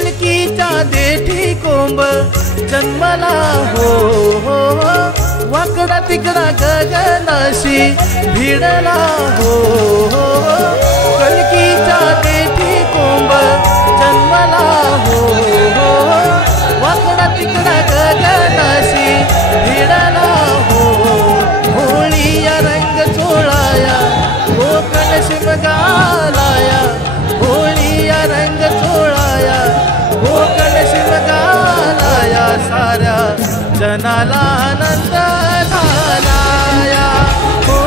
कलकीच्या देठी कोंब जन्मला हो हो हो, वाकडा तिकडा गगनाशी भिडला हो हो हो, कलकीच्या देठी कोंब जन्मला हो हो हो, वाकडा तिकडा गगनाशी भिडला हो, होळीया रंग चोळाया कोकण शिमगालाया, होळीया रंग चोळाया कोकण शिमगालाया, साऱ्या जनाला आनंद झालाया हो,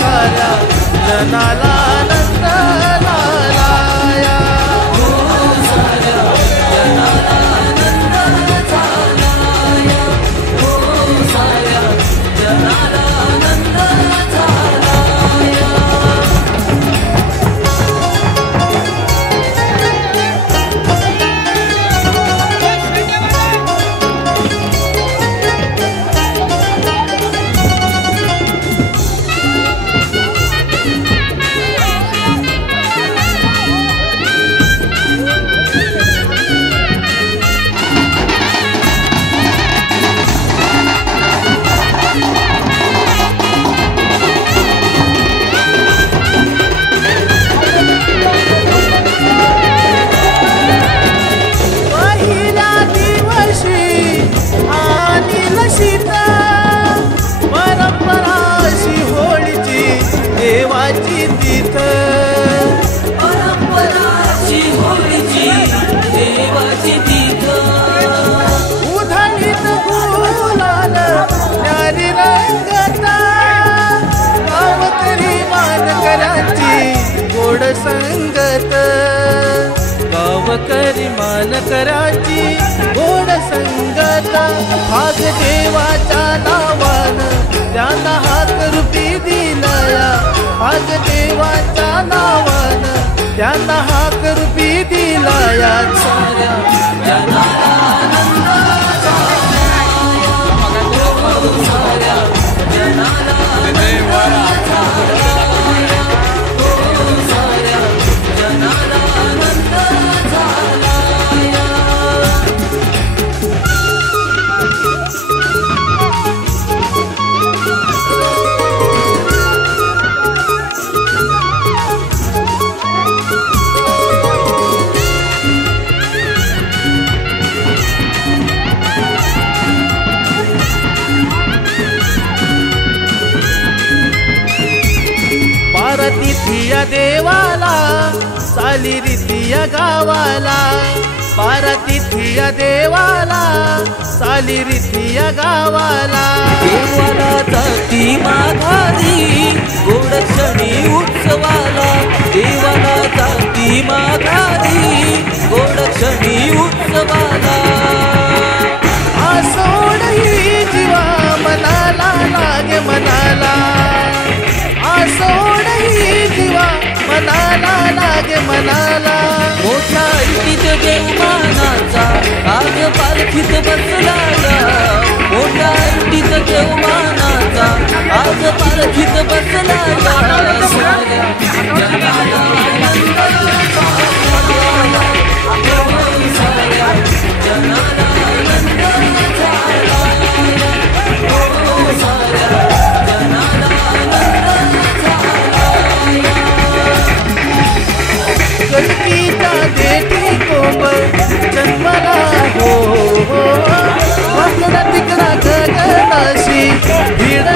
साऱ्या जनाला आनंद झालाया हो, साऱ्या जनाला आनंद झालाया हो, साऱ्या जनाला आनंद झालाया। गोड संगत गावकरी मानकराची गोड संगत, भाग देवाच्या नावानं त्यांना हाक रूपी दिलाया, भाग देवाच्या नावानं त्यांना हाक रूपी दिलाया, साऱ्या जनाला आनंद झालाया हो, साऱ्या जनाला आनंद झालाया हो, साऱ्या जनाला आनंद झालाया। तिथिया देवाला साली रीतिया गावाला, बारा तिथिया देवाला साली रीतिया गावाला, देवाला जाती माघारी गोड क्षणी उत्सवाला, देवाला जाती माघारी गोड क्षणी उत्सवाला, आसोड ही जीवा मनाला लागे मनाला, आसोड ही जीवा मनाला लागे मनाला, मोठ्या ऐटीत देवमानाचा आज पालखीत बसलाया, मोठ्या ऐटीत देवमानाचा आज पालखीत बसलाया, साऱ्या जनाला आनंद झालाया हो, साऱ्या जनाला आनंद झालाया हो, साऱ्या जनाला आनंद झालाया। कलकीच्या देठी कोंब जन्मला हो हो, वाकडा तिकडा गगनाशी भिडला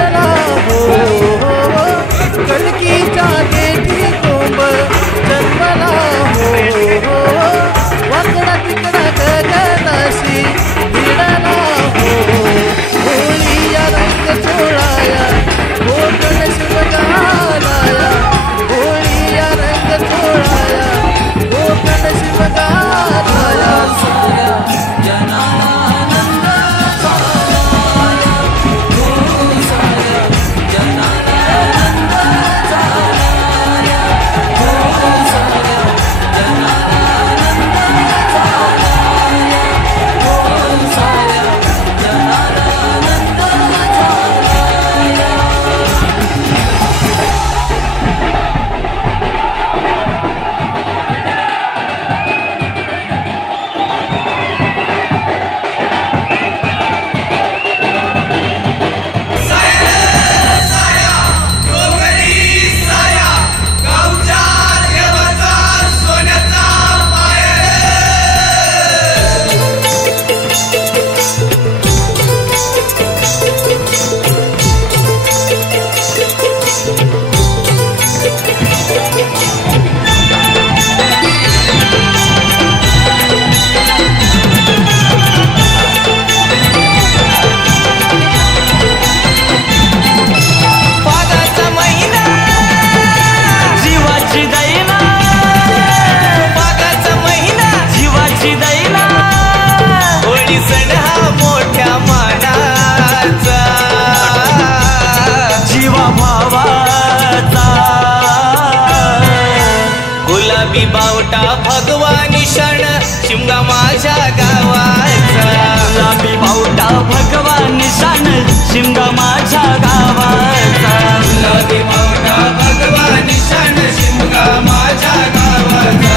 शिमगा माझ्या गावाचा गुलाबी बावटा भगवा निशाण शिमगा माझ्या गावाचा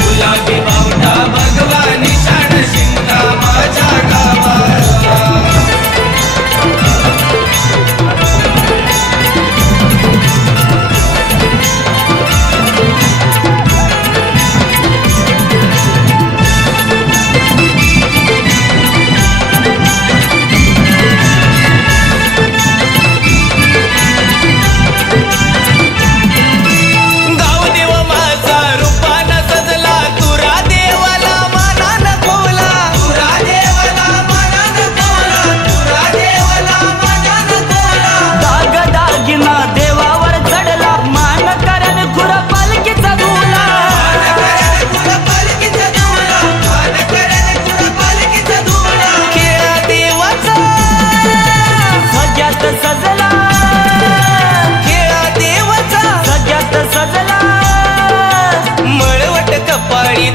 गुलाबी बावटा भगवा निशाण शिमगा माझ्या गावाचा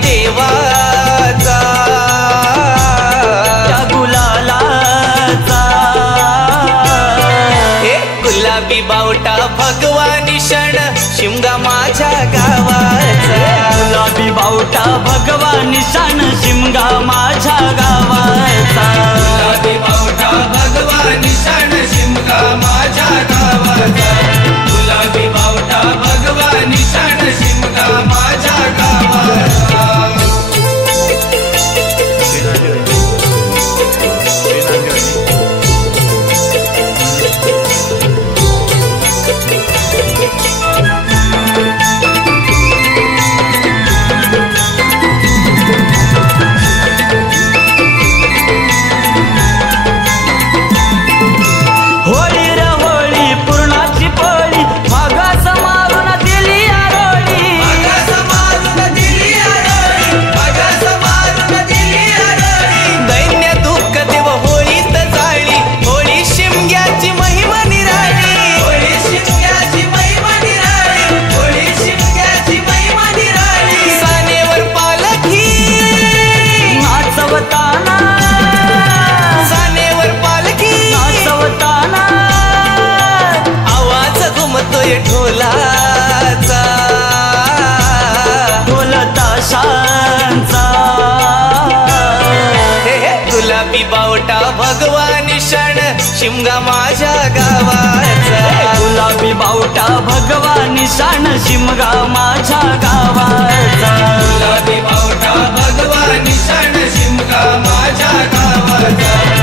देवाचा त्या गुलालाचा हे गुलाबी बावटा भगवा निशाण शिमगा माझ्या गावाचा गुलाबी बावटा भगवा निशाण शिमगा माझ्या गावाचा गुलाबी बावटा भगवा निशाण शिमगा माझ्या गावाचा गुलाबी बावटा भगवा निशाण शिमगा माझ्या गावाचा ढोलाचा ढोल ताशांचा गुलाबी बावटा भगवा निशाण शिमगा माझ्या गावाचा गुलाबी बावटा भगवा निशाण शिमगा माझ्या गावाचा गुलाबी बावटा भगवा निशाण शिमगा माझ्या गावाचा